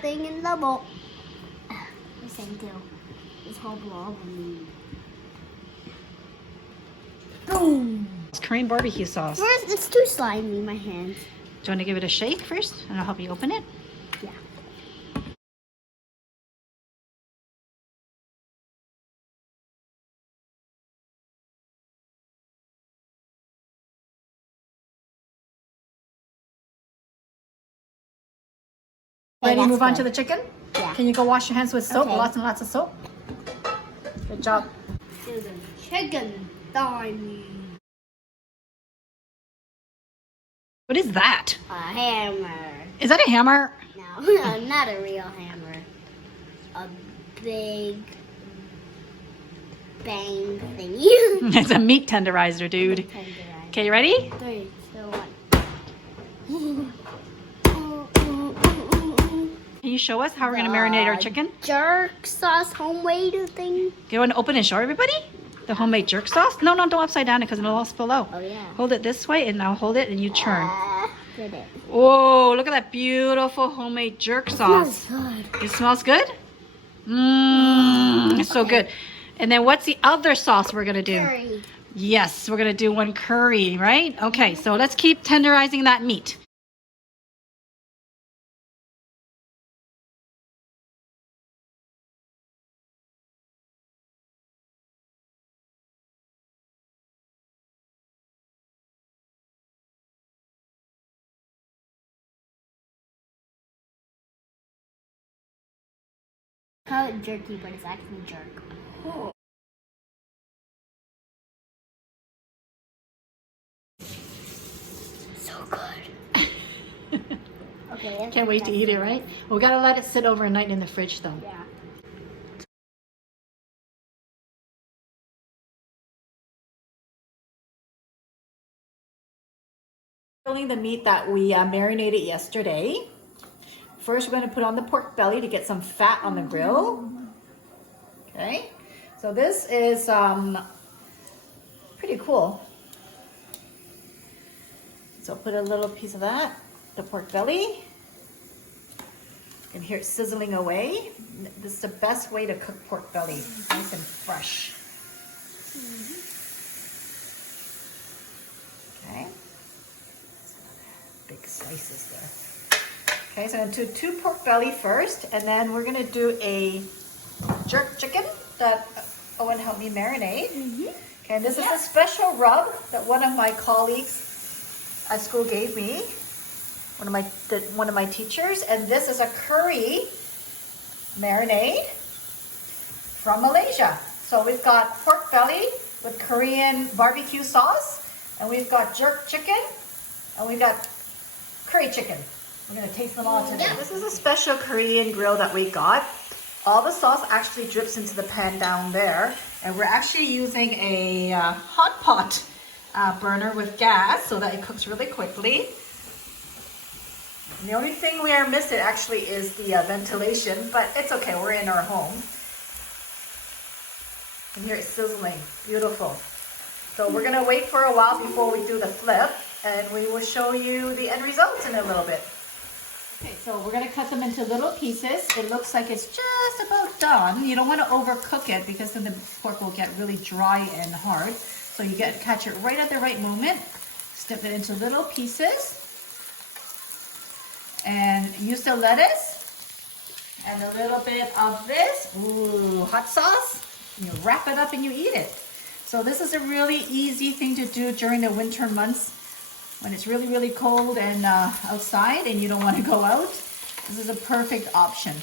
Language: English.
thing in the bowl. Thank you. This whole blob. Boom. It's Korean barbecue sauce. First, it's too slimy in my hands. Do you want to give it a shake first? And I'll help you open it? Yeah. Ready to that's move on good. to the chicken? Yeah. Can you go wash your hands with soap? Okay. Lots and lots of soap. Good job. To the chicken time. What is that? A hammer. Is that a hammer? No, not a real hammer. A big bang thingy. It's a meat tenderizer, dude. Tenderize. Okay, you ready? 3, 2, 1. Can you show us how we're going to marinate our chicken? Jerk sauce homemade thing. Do you want to open and show everybody? The homemade jerk sauce? No, don't upside down because it'll all spill out. Oh yeah. Hold it this way and now hold it and you churn. Did it. Whoa, look at that beautiful homemade jerk sauce. Good. It smells good? Mmm, it's so good. And then what's the other sauce we're going to do? Curry. Yes, we're going to do one curry, right? Okay, so let's keep tenderizing that meat. Call it jerky, but it's actually jerk. Oh. So good. Okay. Can't wait to eat it, right? We got to let it sit overnight in the fridge though. Yeah. Filling the meat that we marinated yesterday. First, we're going to put on the pork belly to get some fat on the grill. Okay, so this is pretty cool. So put a little piece of that, the pork belly. You can hear it sizzling away. This is the best way to cook pork belly, nice and fresh. Okay, big slices there. Okay, so I'm going to do 2 pork belly first, and then we're going to do a jerk chicken that Owen helped me marinate. Okay, and this is a special rub that one of my colleagues at school gave me, one of my teachers, and this is a curry marinade from Malaysia. So we've got pork belly with Korean barbecue sauce, and we've got jerk chicken, and we've got curry chicken. We're going to taste them all today. This is a special Korean grill that we got. All the sauce actually drips into the pan down there. And we're actually using a hot pot burner with gas so that it cooks really quickly. And the only thing we are missing actually is the ventilation, but it's okay, we're in our home. And here it's sizzling, beautiful. So we're going to wait for a while before we do the flip, and we will show you the end results in a little bit. Okay, so we're going to cut them into little pieces. It looks like it's just about done. You don't want to overcook it because then the pork will get really dry and hard. So you get to catch it right at the right moment. Snip it into little pieces. And use the lettuce and a little bit of this. Ooh, hot sauce. You wrap it up and you eat it. So this is a really easy thing to do during the winter months when it's really, really cold and outside and you don't want to go out. This is a perfect option.